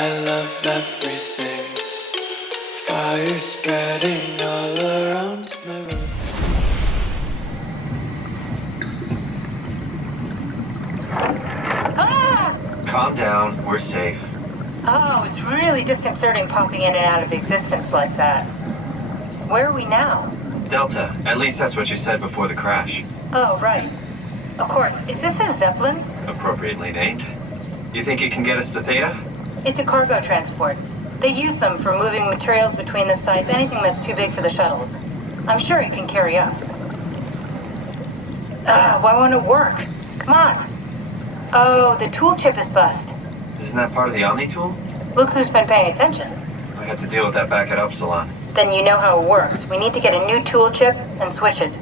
I love everything. Fire spreading all around my room. Calm down, we're safe. Oh, it's really disconcerting popping in and out of existence like that. Where are we now? Delta, at least that's what you said before the crash. Oh, right. Of course, is this a Zeppelin? Appropriately named. You think you can get us to Theta? It's a cargo transport. They use them for moving materials between the sites, anything that's too big for the shuttles. I'm sure it can carry us. Why won't it work? Come on. Oh, the tool chip is bust. Isn't that part of the Omni tool? Look who's been paying attention. I had to deal with that back at Upsilon. Then you know how it works. We need to get a new tool chip and switch it.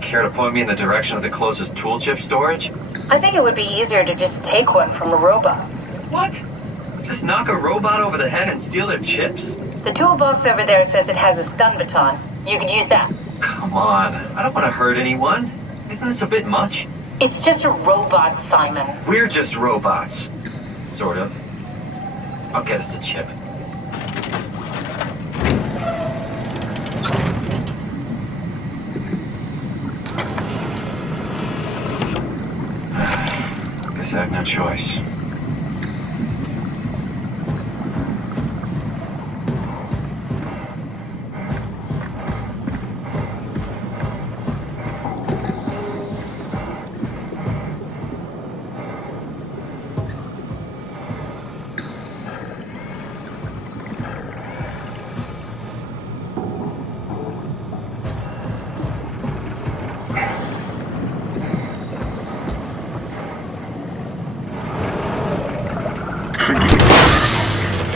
Care to point me in the direction of the closest tool chip storage? I think it would be easier to just take one from a robot. What? Just knock a robot over the head and steal their chips? The toolbox over there says it has a stun baton. You could use that. Come on, I don't want to hurt anyone. Isn't this a bit much? It's just a robot, Simon. We're just robots. Sort of. I'll get us the chip. Guess I have no choice.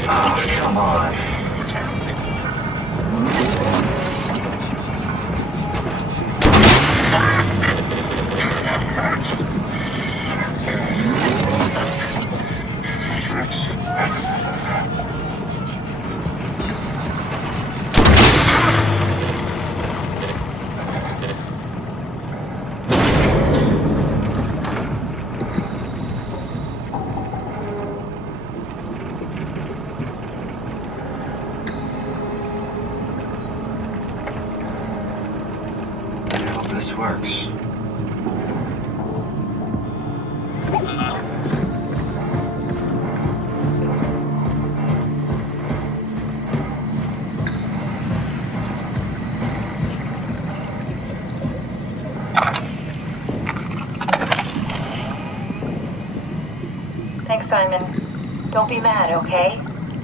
Oh, come on. I hope this works. Thanks, Simon. Don't be mad, okay?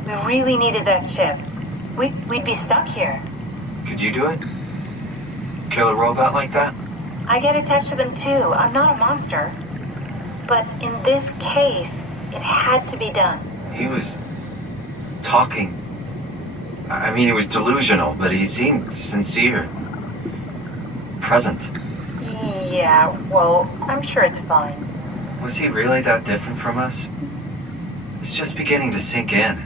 We really needed that chip. We'd be stuck here. Could you do it? Kill a robot like that? I get attached to them too. I'm not a monster. But in this case, it had to be done. He was talking. I mean, he was delusional, but he seemed sincere. Present. Yeah, well, I'm sure it's fine. Was he really that different from us? It's just beginning to sink in.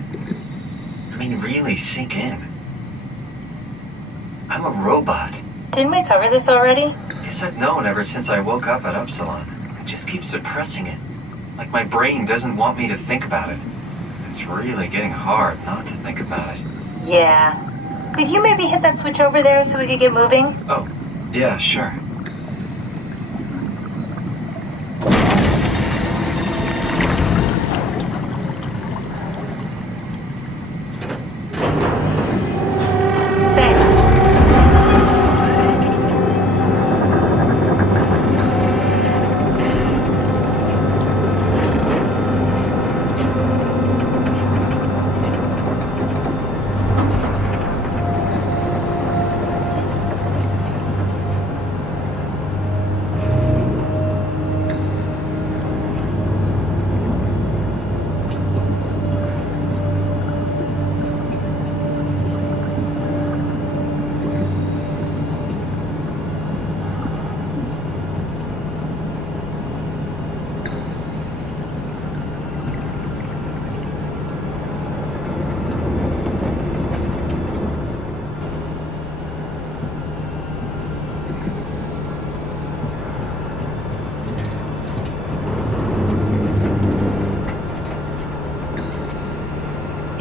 I mean, really sink in. I'm a robot. Didn't we cover this already? Yes, I've known ever since I woke up at Upsilon. I just keep suppressing it. Like my brain doesn't want me to think about it. It's really getting hard not to think about it. Yeah. Could you maybe hit that switch over there so we could get moving? Oh, yeah, sure. Thanks.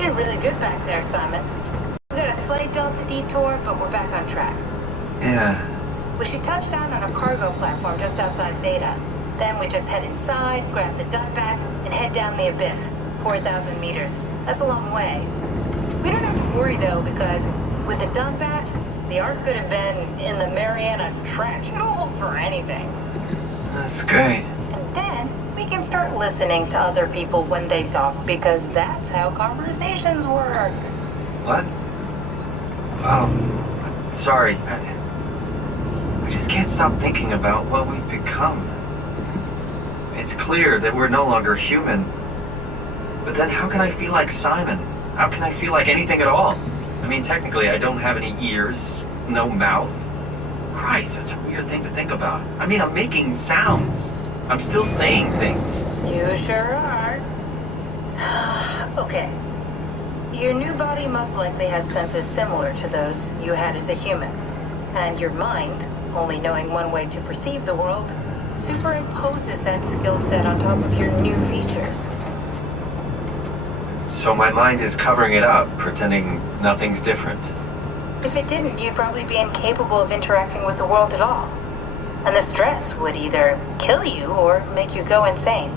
You're really good back there, Simon. We got a slight delta detour, but we're back on track. Yeah. We should touch down on a cargo platform just outside Theta. Then we just head inside, grab the Dunbat, and head down the abyss. 4,000 meters. That's a long way. We don't have to worry, though, because with the Dunbat, the Ark could have been in the Mariana Trench. It'll hold for anything. That's great. And then we can start listening to other people when they talk, because that's how conversations work. What? Oh, sorry. I just can't stop thinking about what we've become. It's clear that we're no longer human. But then how can I feel like Simon? How can I feel like anything at all? I mean, technically, I don't have any ears, no mouth. Christ, that's a weird thing to think about. I mean, I'm making sounds. I'm still saying things. You sure are. Okay. Your new body most likely has senses similar to those you had as a human. And your mind, only knowing one way to perceive the world, superimposes that skill set on top of your new features. So my mind is covering it up, pretending nothing's different. If it didn't, you'd probably be incapable of interacting with the world at all. And the stress would either kill you or make you go insane.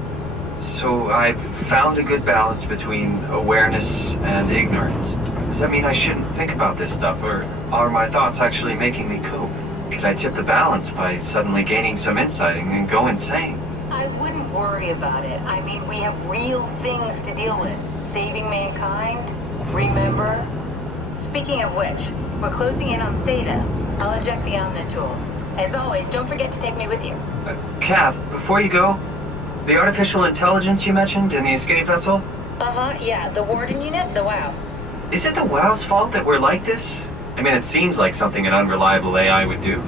So I've found a good balance between awareness and ignorance. Does that mean I shouldn't think about this stuff, or are my thoughts actually making me cope? Could I tip the balance by suddenly gaining some insight and go insane? I wouldn't worry about it. I mean, we have real things to deal with. Saving mankind, remember? Speaking of which, we're closing in on Theta. I'll eject the Omnitool. As always, don't forget to take me with you. Kath, before you go, the artificial intelligence you mentioned in the escape vessel? Uh-huh, yeah, the Warden unit, the WOW. Is it the WOW's fault that we're like this? I mean, it seems like something an unreliable AI would do.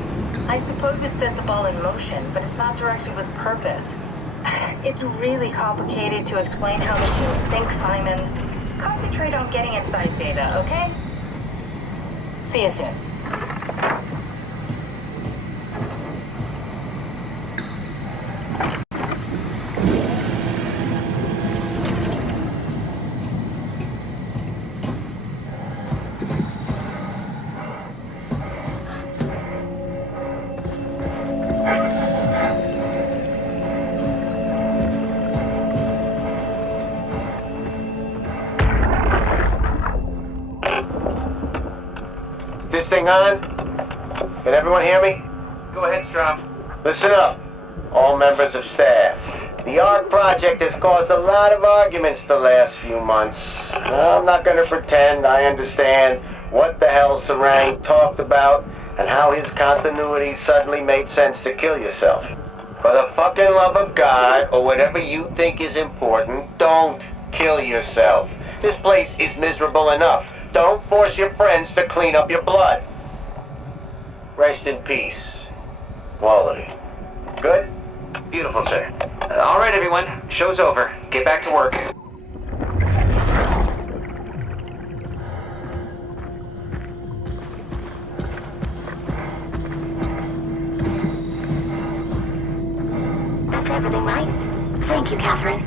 I suppose it set the ball in motion, but it's not directed with purpose. It's really complicated to explain how machines think, Simon. Concentrate on getting inside Theta, okay? See you soon. This thing on? Can everyone hear me? Go ahead, Strom. Listen up, all members of staff. The ARC project has caused a lot of arguments the last few months. I'm not gonna pretend I understand what the hell Sarang talked about and how his continuity suddenly made sense to kill yourself. For the fucking love of God, or whatever you think is important, don't kill yourself. This place is miserable enough. Don't force your friends to clean up your blood. Rest in peace, all of you. Good? Beautiful, sir. All right, everyone. Show's over. Get back to work. That's everything right? Thank you, Catherine.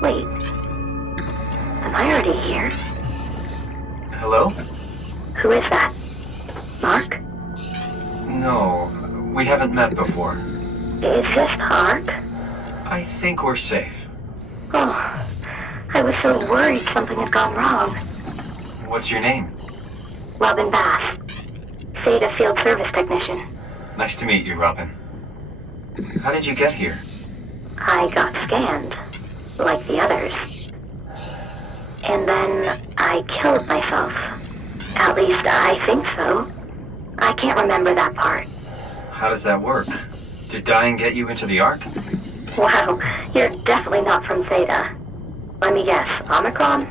Wait. Am I already here? Hello? Who is that? Mark? No, we haven't met before. Is this the Ark? I think we're safe. Oh, I was so worried something had gone wrong. What's your name? Robin Bass. Theta Field Service Technician. Nice to meet you, Robin. How did you get here? I got scanned, like the others. And then I killed myself. At least I think so. I can't remember that part. How does that work? Did dying get you into the Ark? Wow, you're definitely not from Theta. Let me guess, Omicron?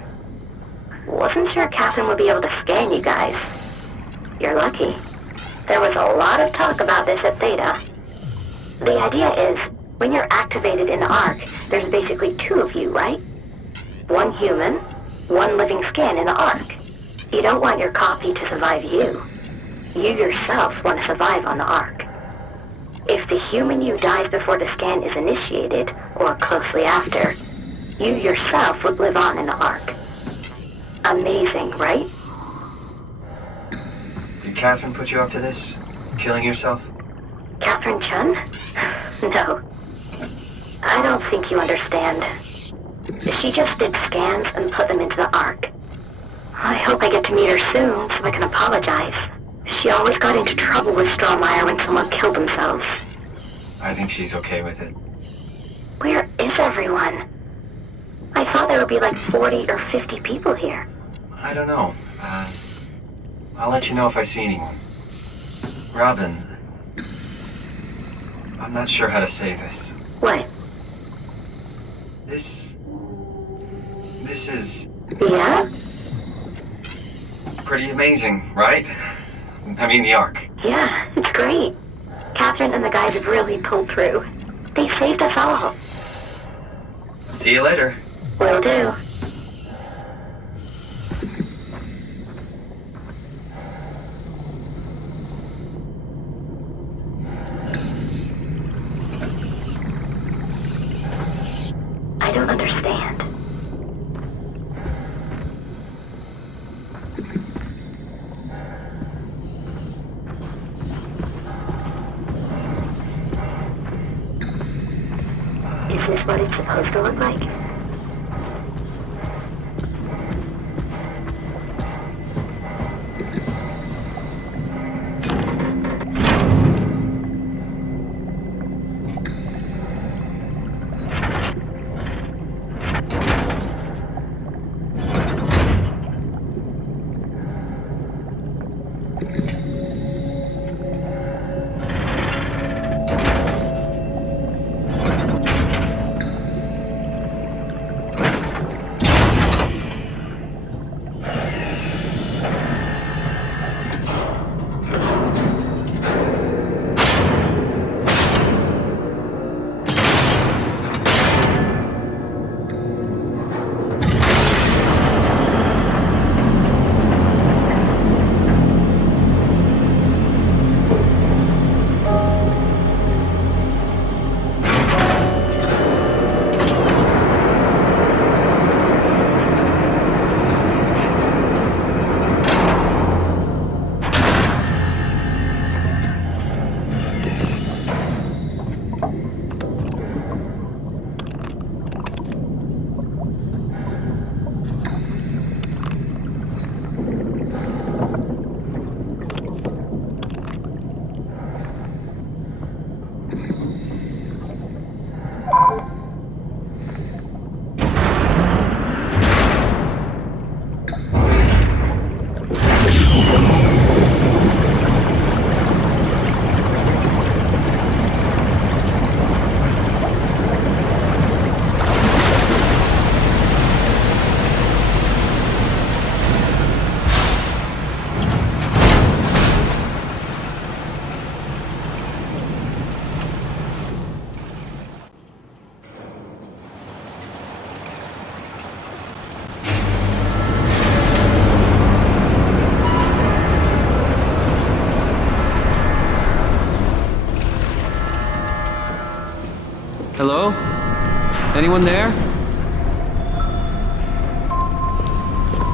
Wasn't sure Catherine would be able to scan you guys. You're lucky. There was a lot of talk about this at Theta. The idea is, when you're activated in the Ark, there's basically two of you, right? One human, one living skin in the Ark. You don't want your copy to survive you. You yourself want to survive on the Ark. If the human you dies before the scan is initiated, or closely after, you yourself would live on in the Ark. amazing, right? Did Catherine put you up to this? Killing yourself? Catherine Chun? No. I don't think you understand. She just did scans and put them into the Ark. I hope I get to meet her soon so I can apologize. She always got into trouble with Strohmeyer when someone killed themselves. I think she's okay with it. Where is everyone? I thought there would be like 40 or 50 people here. I don't know. I'll let you know if I see anyone. Robin, I'm not sure how to say this. What? This is Yeah? pretty amazing, right? I mean, the Ark. Yeah, it's great. Catherine and the guys have really pulled through. They saved us all. See you later. Will do. I don't understand. Is this what it's supposed to look like? Hello? Anyone there?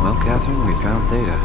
Well, Catherine, we found Theta.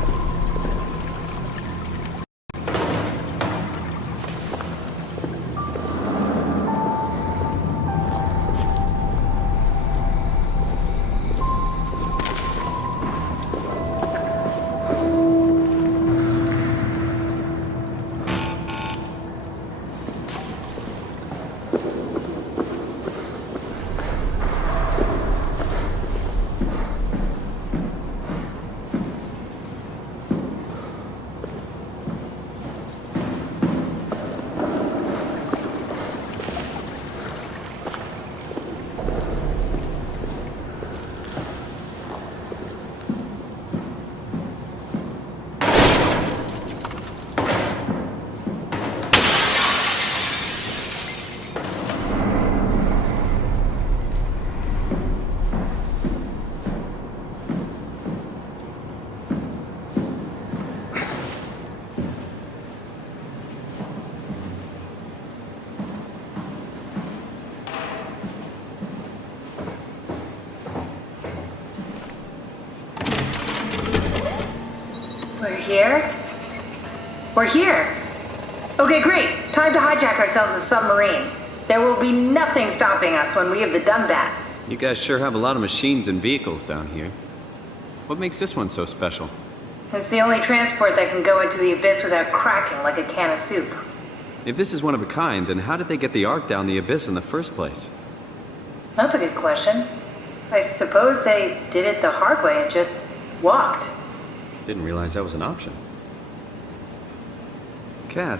We're here? We're here! Okay, great. Time to hijack ourselves a submarine. There will be nothing stopping us when we have the Dunbat. You guys sure have a lot of machines and vehicles down here. What makes this one so special? It's the only transport that can go into the abyss without cracking like a can of soup. If this is one of a kind, then how did they get the Ark down the abyss in the first place? That's a good question. I suppose they did it the hard way and just walked. Didn't realize that was an option. Kath,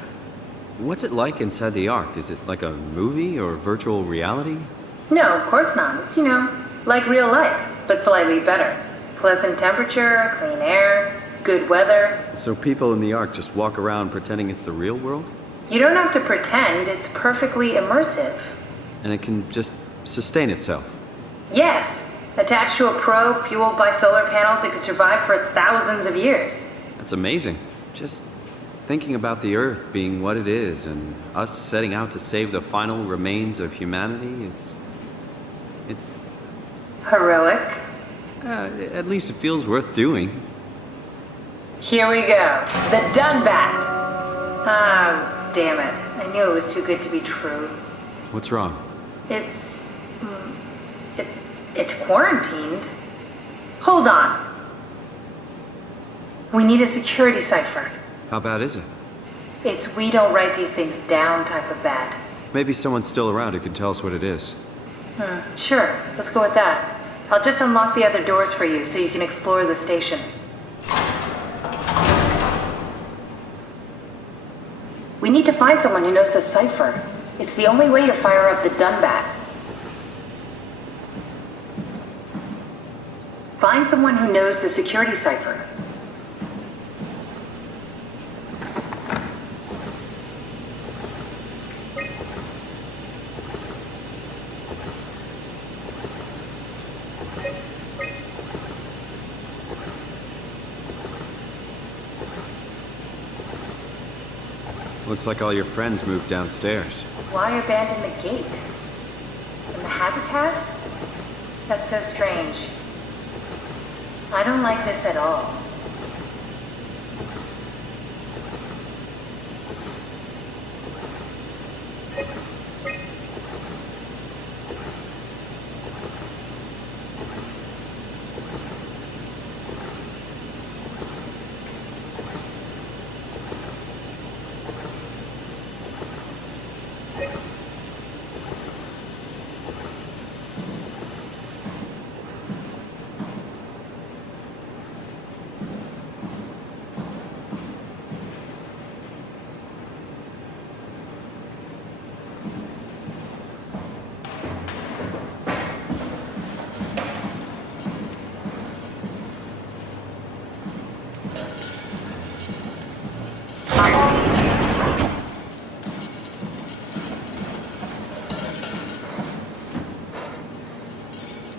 what's it like inside the Ark? Is it like a movie or virtual reality? No, of course not. It's, like real life, but slightly better. Pleasant temperature, clean air, good weather. So people in the Ark just walk around pretending it's the real world? You don't have to pretend, it's perfectly immersive. And it can just sustain itself? Yes. Attached to a probe fueled by solar panels, it could survive for thousands of years. That's amazing. Just thinking about the Earth being what it is and us setting out to save the final remains of humanity, it's Heroic. at least it feels worth doing. Here we go. The Dunbat. Ah, damn it. I knew it was too good to be true. What's wrong? It's quarantined. Hold on. We need a security cipher. How bad is it? It's we don't write these things down type of bad. Maybe someone's still around who can tell us what it is. Sure, let's go with that. I'll just unlock the other doors for you so you can explore the station. We need to find someone who knows the cipher. It's the only way to fire up the Dunbat. Find someone who knows the security cipher. Looks like all your friends moved downstairs. Why abandon the gate? And the habitat? That's so strange. I don't like this at all.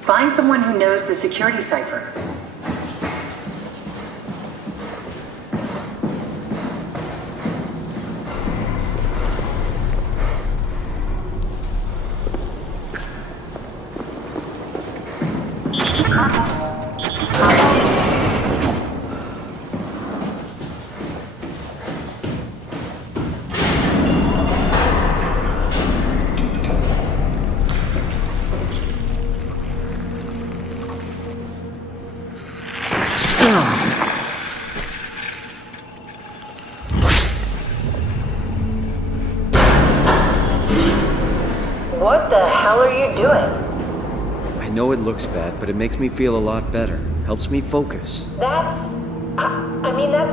Find someone who knows the security cipher. What the hell are you doing? I know it looks bad, but it makes me feel a lot better. Helps me focus. That's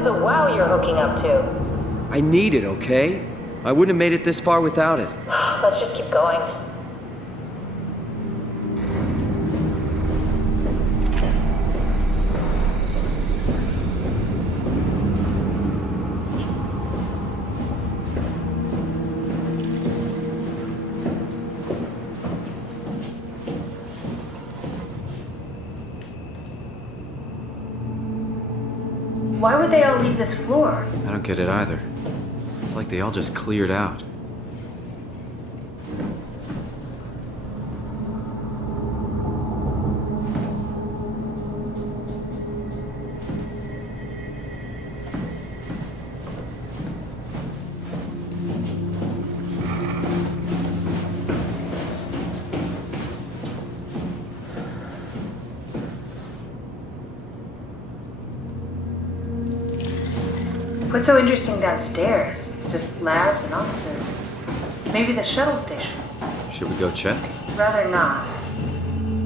the wow you're hooking up to. I need it, okay? I wouldn't have made it this far without it. Let's just keep going. Why would they all leave this floor? I don't get it either. It's like they all just cleared out. What's so interesting downstairs? Just labs and offices. Maybe the shuttle station. Should we go check? Rather not.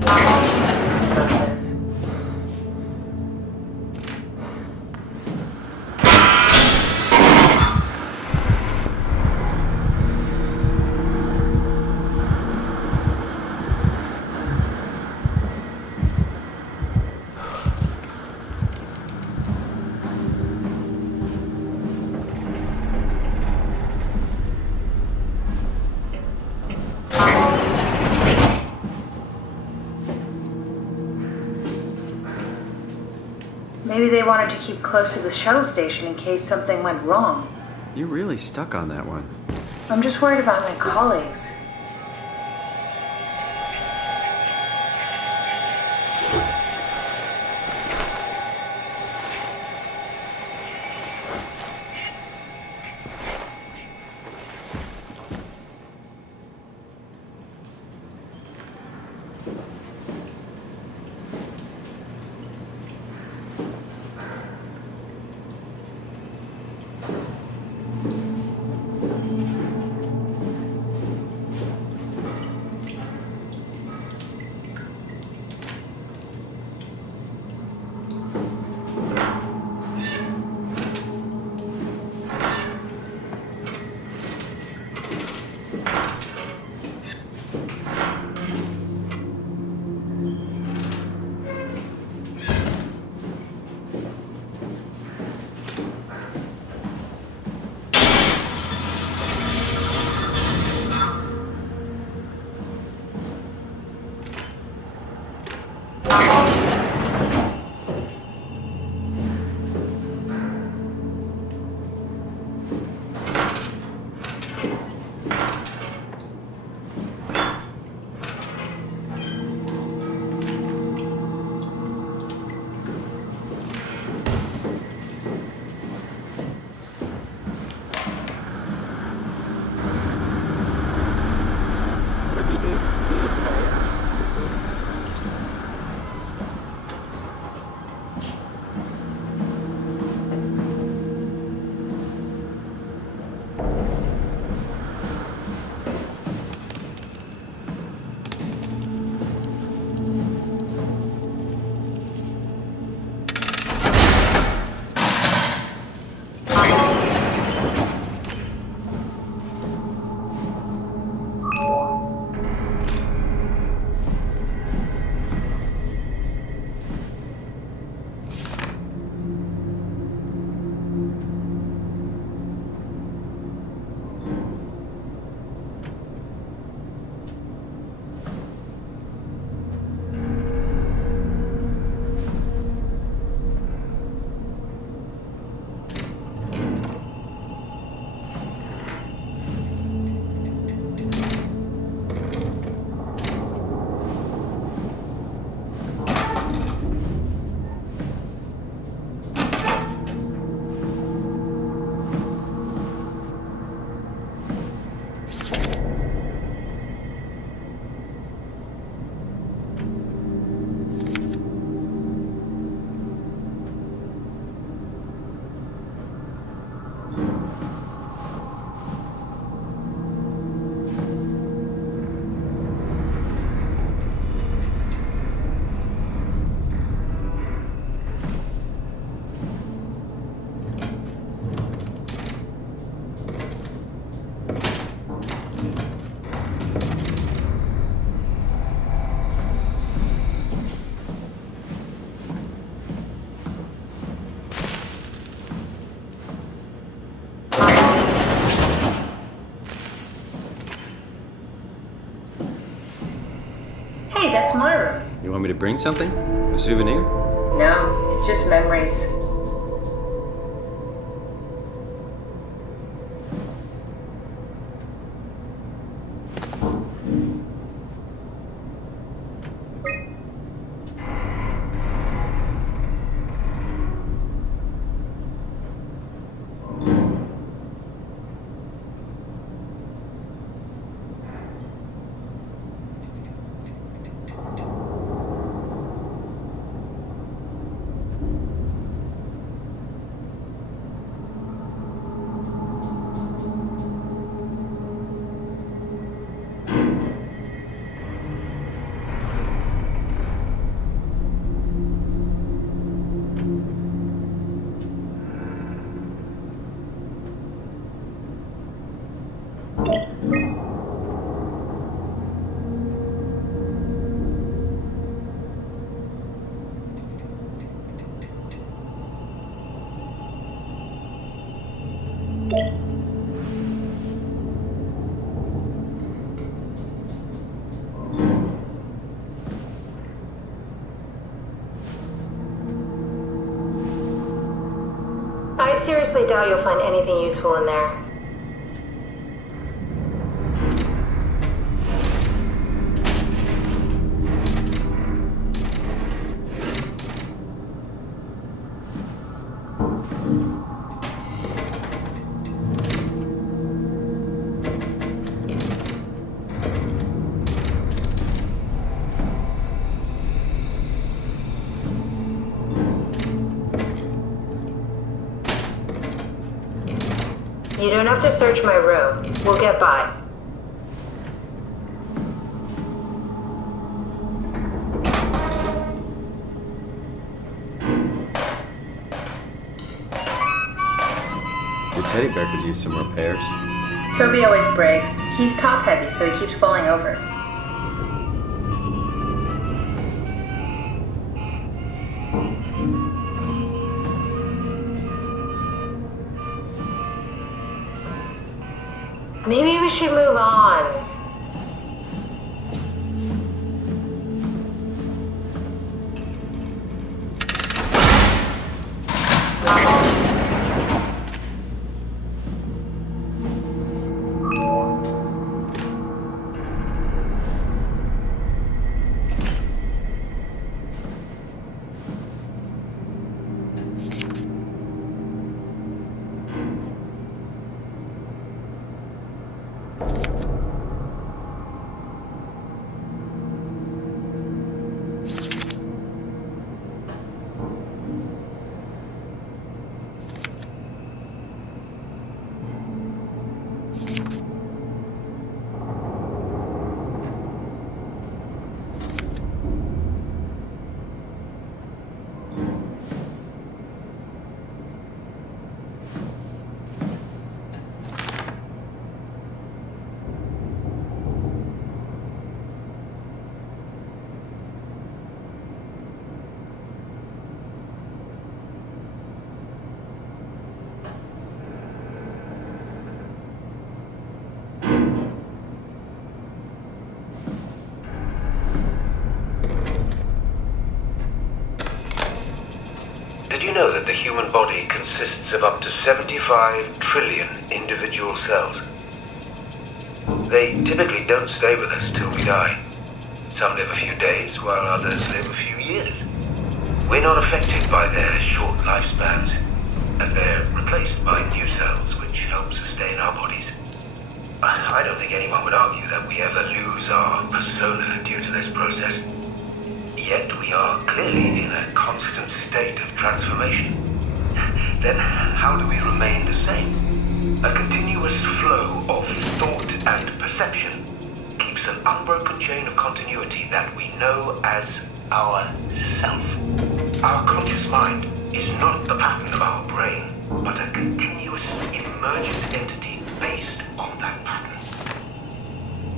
About this. Maybe they wanted to keep close to the shuttle station in case something went wrong. You're really stuck on that one. I'm just worried about my colleagues. Hey, that's my room. You want me to bring something? A souvenir? No, it's just memories. I seriously doubt you'll find anything useful in there. You don't have to search my room. We'll get by. Your teddy bear could use some repairs. Toby always breaks. He's top heavy, so he keeps falling over. Maybe we should move on. Did you know that the human body consists of up to 75 trillion individual cells? They typically don't stay with us till we die. Some live a few days, while others live a few years. We're not affected by their short lifespans, as they're replaced by new cells which help sustain our bodies. I don't think anyone would argue that we ever lose our persona due to this process. Yet we are clearly in a constant state of transformation. Then how do we remain the same? A continuous flow of thought and perception keeps an unbroken chain of continuity that we know as our self. Our conscious mind is not the pattern of our brain, but a continuous emergent entity based on that pattern.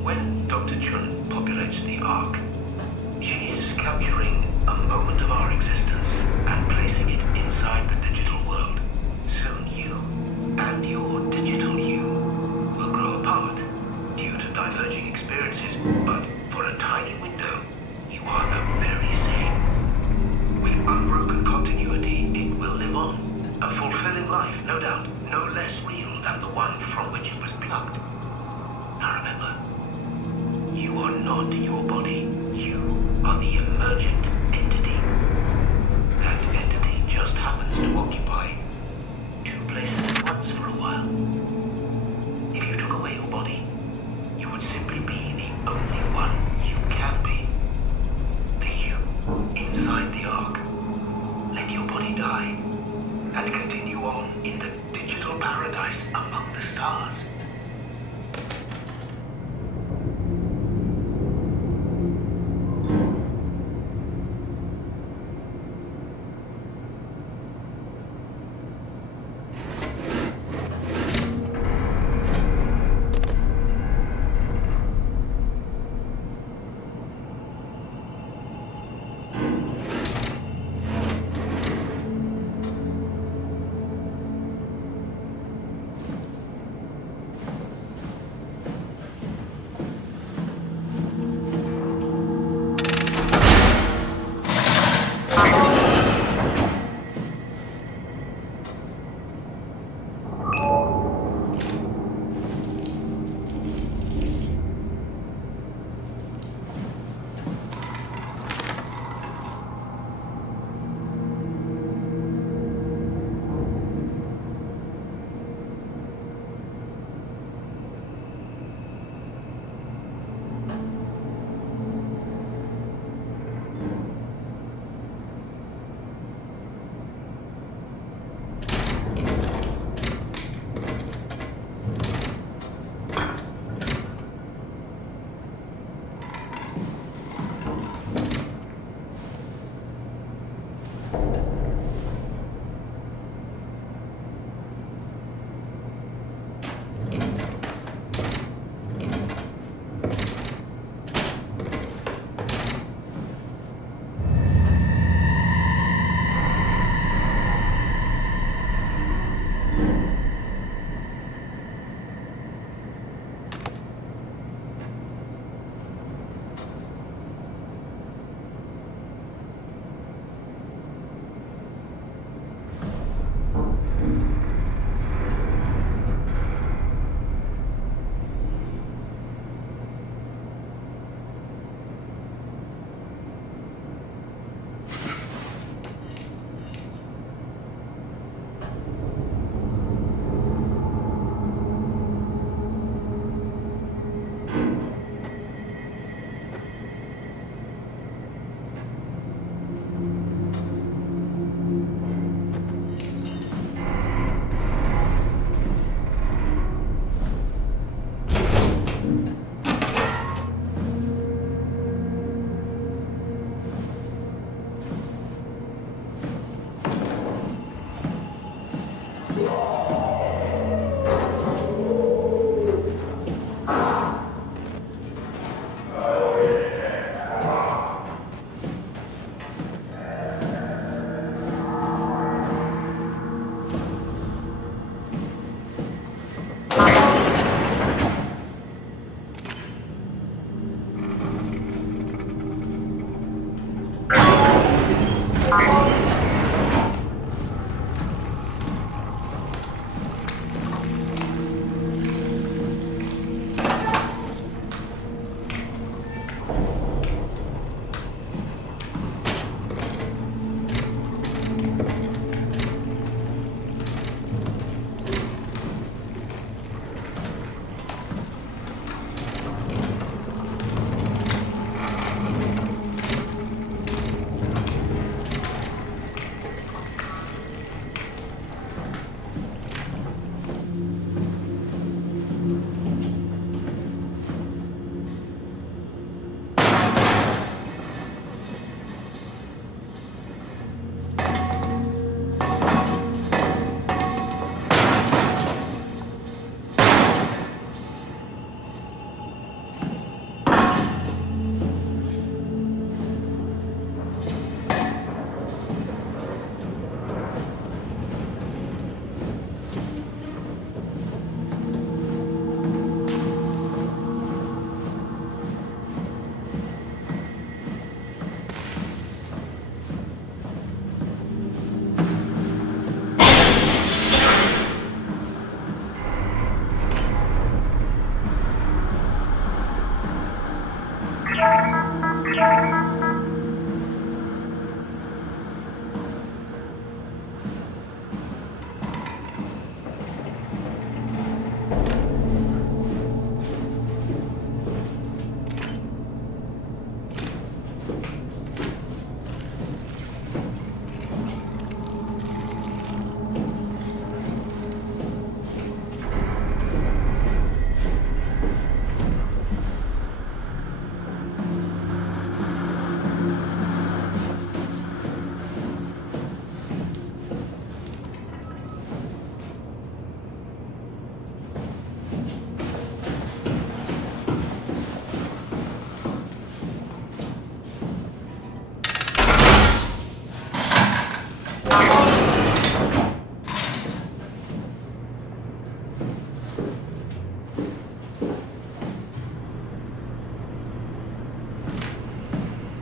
When Dr. Chun populates the Ark, she is capturing a moment of our existence and placing it inside the digital world. Soon you and your digital you will grow apart due to diverging experiences, but for a tiny window, you are the very same. With unbroken continuity, it will live on. A fulfilling life, no doubt, no less real than the one from which it was plucked. Now remember, you are not your body. You are the emergent entity. That entity just happens to occupy two places at once for a while. If you took away your body, you would simply be the only one you can be. The you inside the Ark. Let your body die and continue on in the digital paradise among the stars.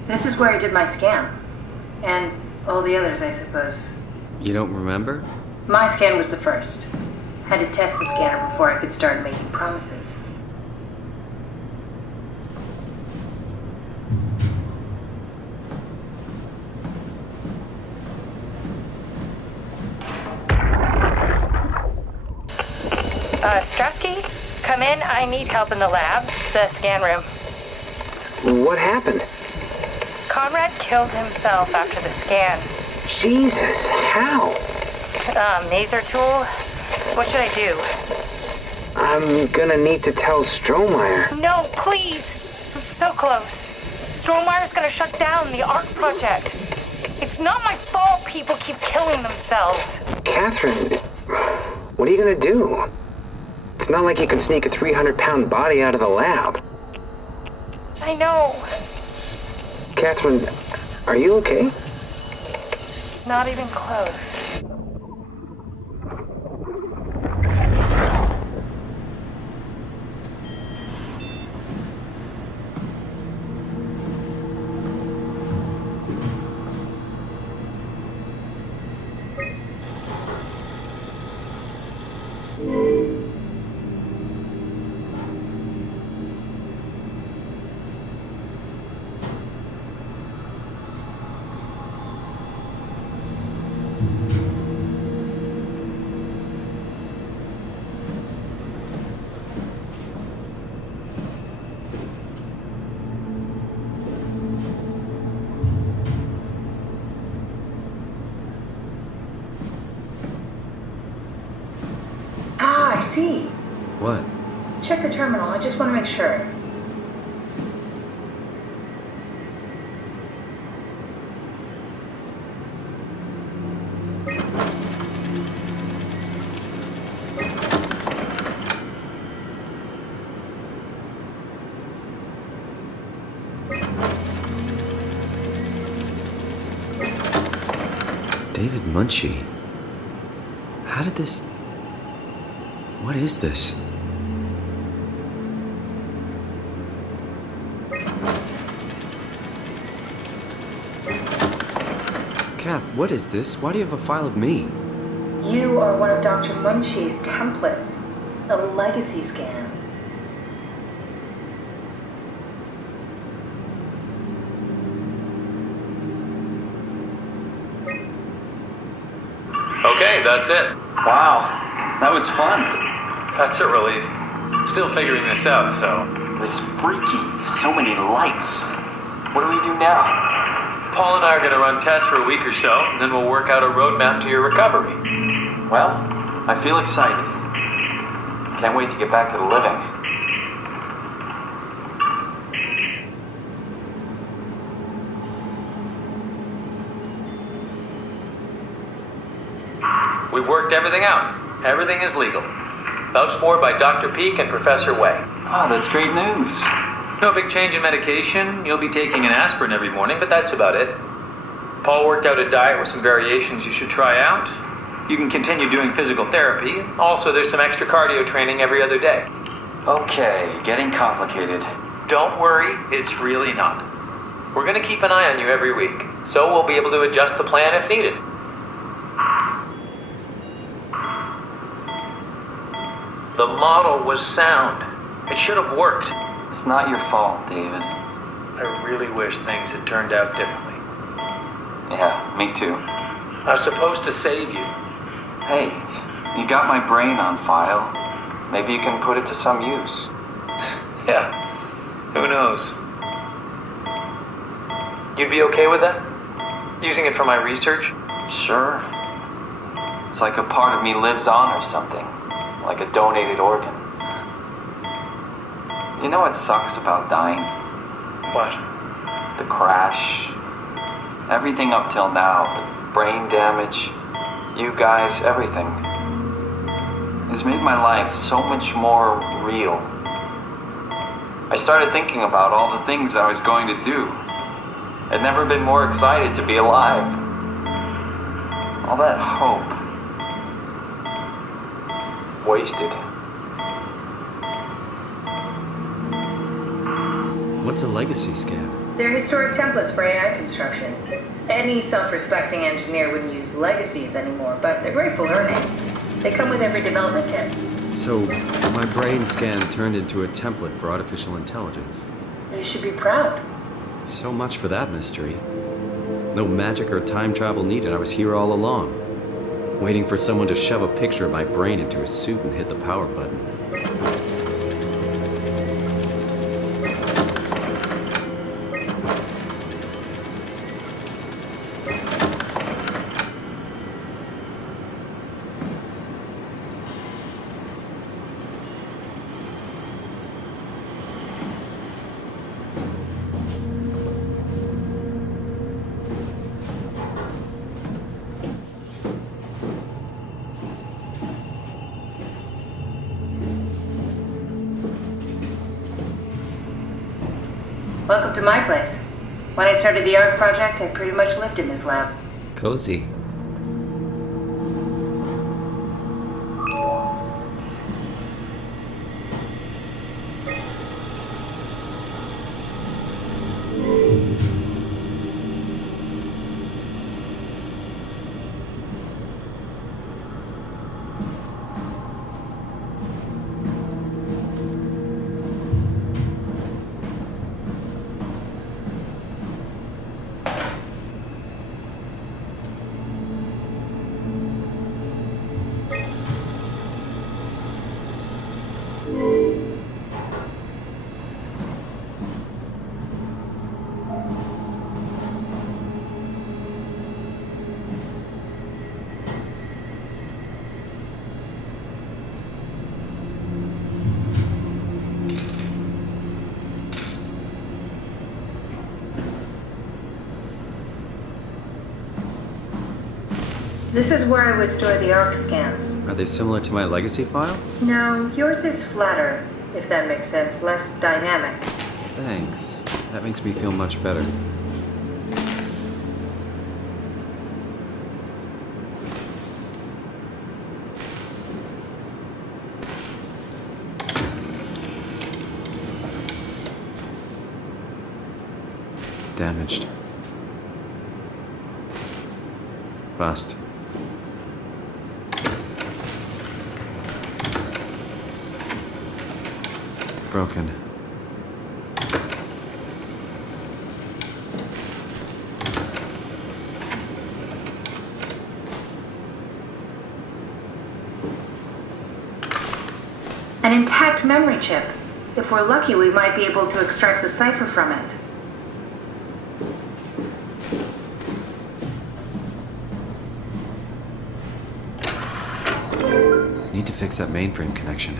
This is where I did my scan. And all the others, I suppose. You don't remember? My scan was the first. Had to test the scanner before I could start making promises. Strasky, come in. I need help in the lab, the scan room. What happened? Conrad killed himself after the scan. Jesus, how? Maser tool? What should I do? I'm gonna need to tell Strohmeyer. No, please! I'm so close. Strohmeyer's gonna shut down the ARC project. It's not my fault people keep killing themselves. Catherine, what are you gonna do? It's not like you can sneak a 300-pound body out of the lab. I know. Catherine, are you okay? Not even close. Ah, I see. What? Check the terminal. I just want to make sure. David Munchie. How did this... What is this? Kath, what is this? Why do you have a file of me? You are one of Dr. Munchie's templates. A legacy scan. Okay, that's it. Wow, that was fun. That's a relief. Still figuring this out, so... It was freaky. So many lights. What do we do now? Paul and I are going to run tests for a week or so, then we'll work out a roadmap to your recovery. Well, I feel excited. Can't wait to get back to the living. We've worked everything out. Everything is legal. Vouched for by Dr. Peak and Professor Way. Oh, that's great news. No big change in medication. You'll be taking an aspirin every morning, but that's about it. Paul worked out a diet with some variations you should try out. You can continue doing physical therapy. Also, there's some extra cardio training every other day. Okay, getting complicated. Don't worry, it's really not. We're going to keep an eye on you every week, so we'll be able to adjust the plan if needed. The model was sound. It should have worked. It's not your fault, David. I really wish things had turned out differently. Yeah, me too. I was supposed to save you. Hey, you got my brain on file. Maybe you can put it to some use. Yeah, who knows? You'd be okay with that? Using it for my research? Sure. It's like a part of me lives on or something. Like a donated organ. You know what sucks about dying? What? The crash. Everything up till now. The brain damage. You guys, everything. Has made my life so much more real. I started thinking about all the things I was going to do. I'd never been more excited to be alive. All that hope. Wasted. What's a legacy scan? They're historic templates for AI construction. Any self-respecting engineer wouldn't use legacies anymore, but they're great for learning. They come with every development kit. So, my brain scan turned into a template for artificial intelligence. You should be proud. So much for that mystery. No magic or time travel needed. I was here all along, waiting for someone to shove a picture of my brain into a suit and hit the power button. Welcome to my place. When I started the art project, I pretty much lived in this lab. Cozy. This is where I would store the ARC scans. Are they similar to my legacy file? No, yours is flatter, if that makes sense, less dynamic. Thanks. That makes me feel much better. damaged. Bust. Broken. An intact memory chip. If we're lucky, we might be able to extract the cipher from it. Need to fix that mainframe connection.